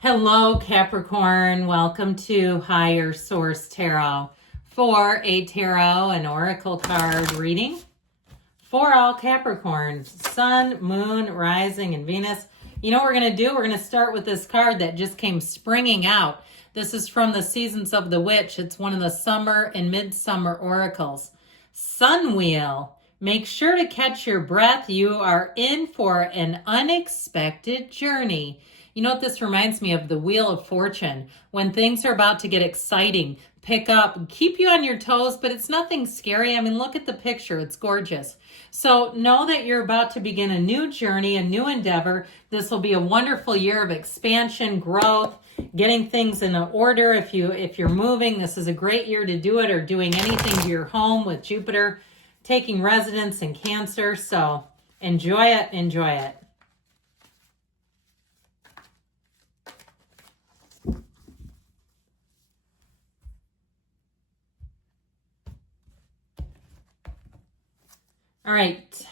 Hello, Capricorn. Welcome to Higher Source Tarot for a tarot and oracle card reading for all Capricorns, Sun, Moon, Rising, and Venus. You know what we're going to do? We're going to start with this card that just came springing out. This is from the Seasons of the Witch. It's one of the summer and midsummer oracles. Sun Wheel. Make sure to catch your breath. You are in for an unexpected journey. You know what this reminds me of? The Wheel of Fortune. When things are about to get exciting, pick up, keep you on your toes, but it's nothing scary. I mean, look at the picture. It's gorgeous. So know that you're about to begin a new journey, a new endeavor. This will be a wonderful year of expansion, growth, getting things in order. If you're moving, this is a great year to do it, or doing anything to your home with Jupiter taking residence in Cancer. So enjoy it, enjoy it. All right,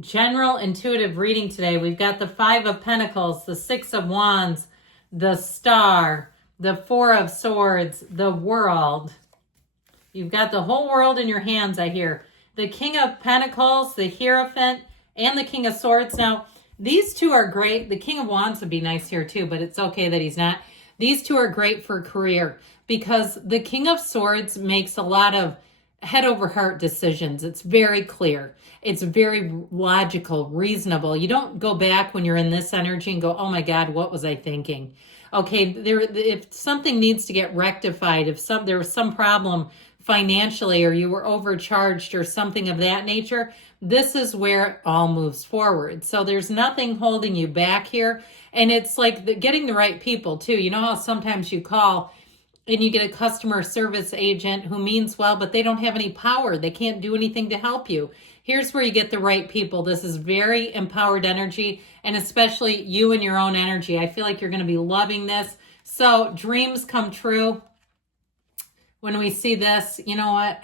general intuitive reading today. We've got the Five of Pentacles, the Six of Wands, the Star, the Four of Swords, the World. You've got the whole world in your hands, I hear. The King of Pentacles, the Hierophant, and the King of Swords. Now, these two are great. The King of Wands would be nice here too, but it's okay that he's not. These two are great for career because the King of Swords makes a lot of head over heart decisions. It's very clear. It's very logical, reasonable. You don't go back when you're in this energy and go, oh my God, what was I thinking? Okay, if something needs to get rectified, if there was some problem financially, or you were overcharged or something of that nature, this is where it all moves forward. So there's nothing holding you back here. And it's like getting the right people too. You know how sometimes you call and you get a customer service agent who means well, but they don't have any power. They can't do anything to help you. Here's where you get the right people. This is very empowered energy, and especially you and your own energy. I feel like you're going to be loving this. So dreams come true. When we see this, you know what?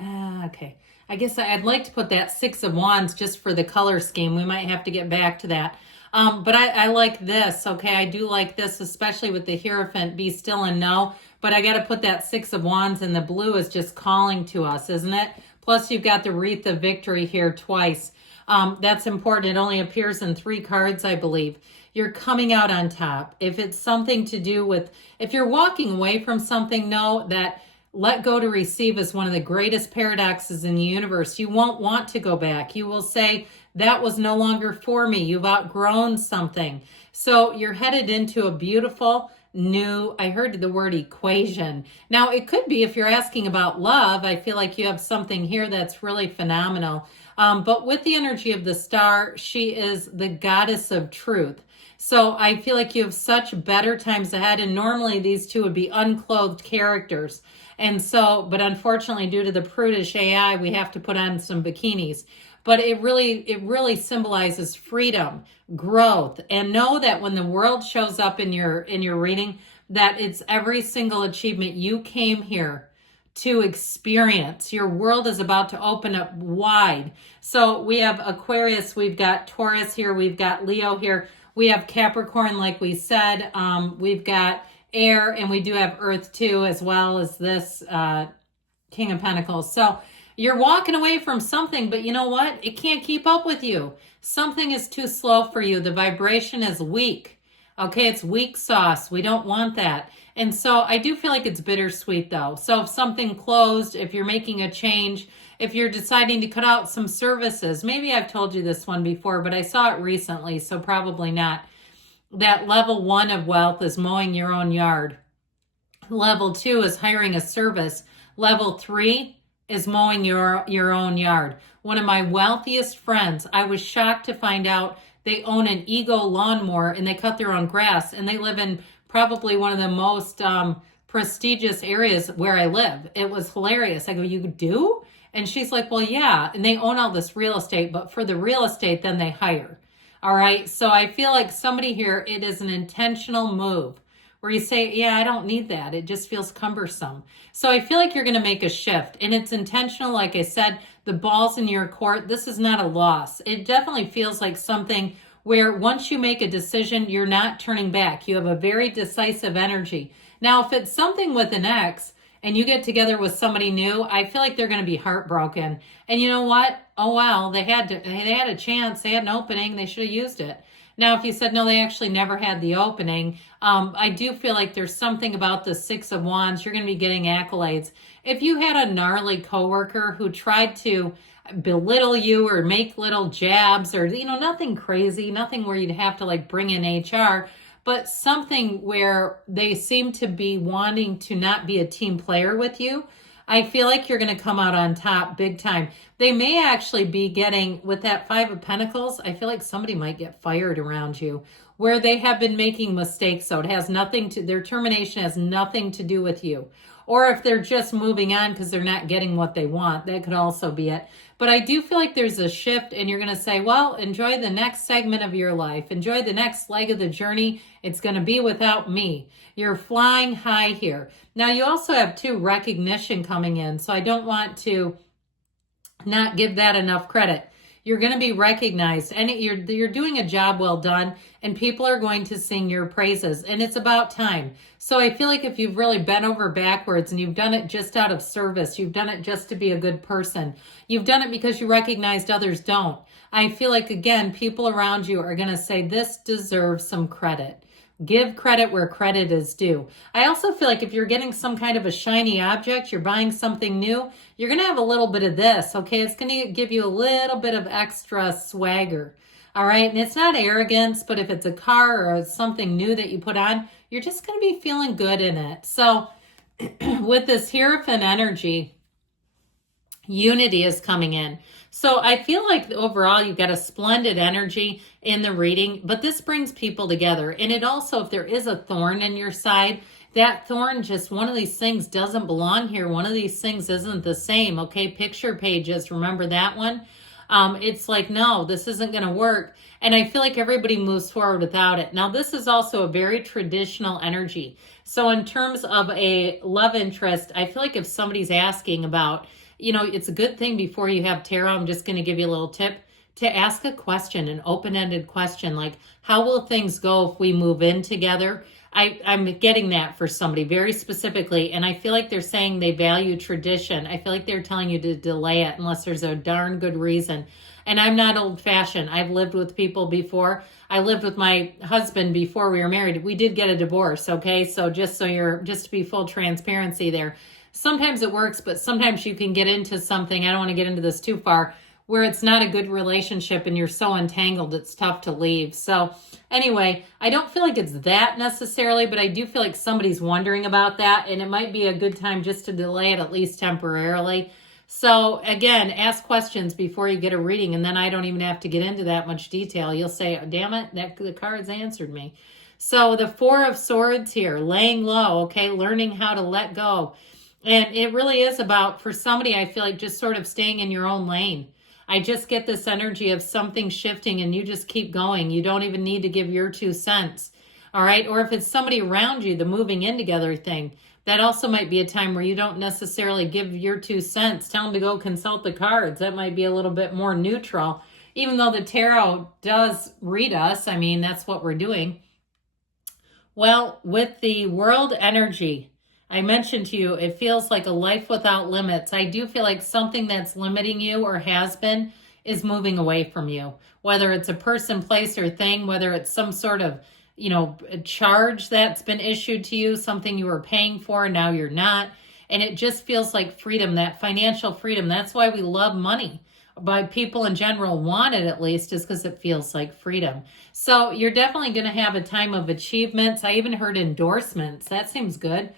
Okay. I guess I'd like to put that Six of Wands just for the color scheme. We might have to get back to that. But I like this, okay? I do like this, especially with the Hierophant, be still and know. But I got to put that Six of Wands, and the blue is just calling to us, isn't it? Plus, you've got the Wreath of Victory here twice. That's important. It only appears in 3 cards, I believe. You're coming out on top. If it's something to do with, if you're walking away from something, know that let go to receive is one of the greatest paradoxes in the universe. You won't want to go back. You will say, that was no longer for me. You've outgrown something. So you're headed into a beautiful new, I heard the word equation. Now, it could be, if you're asking about love, I feel like you have something here that's really phenomenal. But with the energy of the Star, she is the goddess of truth. So I feel like you have such better times ahead. And normally these two would be unclothed characters. And so, but unfortunately, due to the prudish AI, we have to put on some bikinis. But it really symbolizes freedom, growth, and know that when the world shows up in your reading, that it's every single achievement you came here to experience. Your world is about to open up wide. So we have Aquarius, we've got Taurus here, we've got Leo here, we have Capricorn, like we said, we've got air, and we do have earth too, as well as this King of Pentacles. So you're walking away from something, but you know what? It can't keep up with you. Something is too slow for you. The vibration is weak. Okay, it's weak sauce. We don't want that. And so I do feel like it's bittersweet though. So if something closed, if you're making a change, if you're deciding to cut out some services, maybe I've told you this one before, but I saw it recently, so probably not. That level 1 of wealth is mowing your own yard. Level 2 is hiring a service. Level 3 is mowing your own yard. One of my wealthiest friends, I was shocked to find out they own an Ego lawnmower and they cut their own grass, and they live in probably one of the most prestigious areas where I live. It was hilarious. I go, you do? And she's like, well, yeah. And they own all this real estate, but for the real estate, then they hire. All right. So I feel like somebody here, it is an intentional move where you say, yeah, I don't need that. It just feels cumbersome. So I feel like you're going to make a shift, and it's intentional. Like I said, the ball's in your court. This is not a loss. It definitely feels like something where once you make a decision, you're not turning back. You have a very decisive energy. Now, if it's something with an ex and you get together with somebody new, I feel like they're going to be heartbroken. And you know what? Oh, well, they had a chance. They had an opening. They should have used it. Now, if you said, no, they actually never had the opening, I do feel like there's something about the Six of Wands. You're going to be getting accolades. If you had a gnarly coworker who tried to belittle you or make little jabs or, nothing crazy, nothing where you'd have to like bring in HR, but something where they seem to be wanting to not be a team player with you, I feel like you're going to come out on top big time. They may actually be getting, with that Five of Pentacles, I feel like somebody might get fired around you where they have been making mistakes. So it has nothing to, their termination has nothing to do with you. Or if they're just moving on because they're not getting what they want, that could also be it. But I do feel like there's a shift and you're going to say, well, enjoy the next segment of your life. Enjoy the next leg of the journey. It's going to be without me. You're flying high here. Now, you also have recognition coming in. So I don't want to not give that enough credit. You're going to be recognized and you're doing a job well done and people are going to sing your praises and it's about time. So I feel like if you've really bent over backwards and you've done it just out of service, you've done it just to be a good person, you've done it because you recognized others don't. I feel like, again, people around you are going to say this deserves some credit. Give credit where credit is due. I also feel like if you're getting some kind of a shiny object, you're buying something new, you're going to have a little bit of this, okay? It's going to give you a little bit of extra swagger, all right? And it's not arrogance, but if it's a car or something new that you put on, you're just going to be feeling good in it. So with this Hierophant energy, unity is coming in. So I feel like overall you've got a splendid energy in the reading, but this brings people together. And it also, if there is a thorn in your side, that thorn, just one of these things doesn't belong here. One of these things isn't the same, okay? Picture pages, remember that one? It's like, no, this isn't going to work. And I feel like everybody moves forward without it. Now, this is also a very traditional energy. So in terms of a love interest, I feel like if somebody's asking about, it's a good thing before you have tarot, I'm just going to give you a little tip, to ask a question, an open-ended question, like, how will things go if we move in together? I'm getting that for somebody very specifically, and I feel like they're saying they value tradition. I feel like they're telling you to delay it unless there's a darn good reason. And I'm not old-fashioned. I've lived with people before. I lived with my husband before we were married. We did get a divorce, okay? So just to be full transparency there. Sometimes it works, but sometimes you can get into something, I don't want to get into this too far, where it's not a good relationship and you're so entangled, it's tough to leave. So anyway, I don't feel like it's that necessarily, but I do feel like somebody's wondering about that, and it might be a good time just to delay it at least temporarily. So again, ask questions before you get a reading, and then I don't even have to get into that much detail. You'll say, oh, damn it, the cards answered me. So the Four of Swords here, laying low, okay, learning how to let go. And it really is about, for somebody, I feel like just sort of staying in your own lane. I just get this energy of something shifting and you just keep going. You don't even need to give your 2 cents. All right. Or if it's somebody around you, the moving in together thing, that also might be a time where you don't necessarily give your 2 cents. Tell them to go consult the cards. That might be a little bit more neutral, even though the tarot does read us. I mean, that's what we're doing. Well, with the World energy, I mentioned to you, it feels like a life without limits. I do feel like something that's limiting you or has been is moving away from you. Whether it's a person, place, or thing, whether it's some sort of, a charge that's been issued to you, something you were paying for, now you're not. And it just feels like freedom, that financial freedom. That's why we love money. But people in general want it, at least, is because it feels like freedom. So you're definitely going to have a time of achievements. I even heard endorsements. That seems good.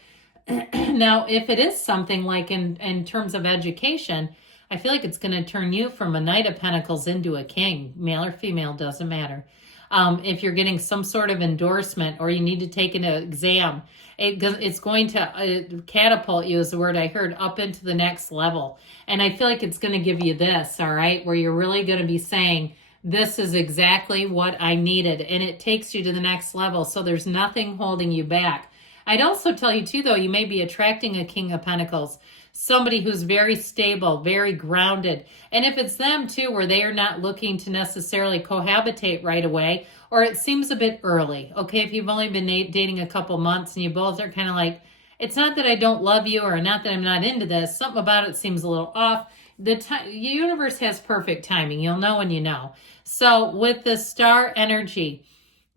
Now, if it is something like in terms of education, I feel like it's going to turn you from a Knight of Pentacles into a King. Male or female, doesn't matter. If you're getting some sort of endorsement or you need to take an exam, it's going to catapult you, is the word I heard, up into the next level. And I feel like it's going to give you this, all right, where you're really going to be saying, this is exactly what I needed. And it takes you to the next level. So there's nothing holding you back. I'd also tell you too, though, you may be attracting a King of Pentacles, somebody who's very stable, very grounded. And if it's them too, where they are not looking to necessarily cohabitate right away, or it seems a bit early, okay, if you've only been dating a couple months and you both are kind of like, it's not that I don't love you or not that I'm not into this, something about it seems a little off. The universe has perfect timing. You'll know when you know. So with the star energy,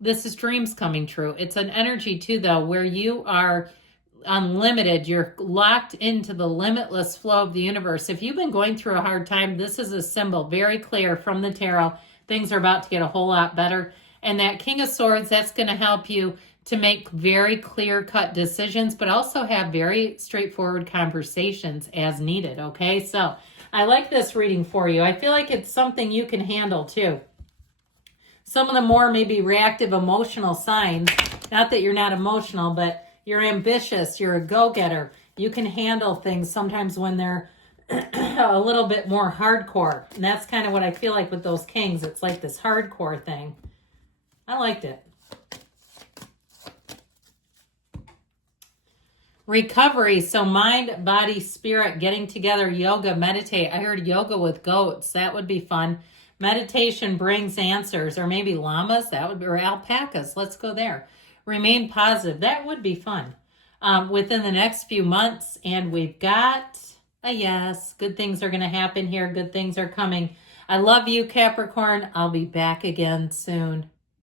this is dreams coming true. It's an energy too, though, where you are unlimited. You're locked into the limitless flow of the universe. If you've been going through a hard time, this is a symbol, very clear from the tarot. Things are about to get a whole lot better. And that King of Swords, that's going to help you to make very clear-cut decisions, but also have very straightforward conversations as needed, okay? So I like this reading for you. I feel like it's something you can handle too. Some of the more maybe reactive emotional signs, not that you're not emotional, but you're ambitious, you're a go-getter. You can handle things sometimes when they're a little bit more hardcore. And that's kind of what I feel like with those kings. It's like this hardcore thing. I liked it. Recovery, so mind, body, spirit, getting together, yoga, meditate. I heard yoga with goats. That would be fun. Meditation brings answers, or maybe llamas, that would be, or alpacas. Let's go there. Remain positive. That would be fun within the next few months. And we've got a yes. Good things are going to happen here. Good things are coming. I love you, Capricorn. I'll be back again soon.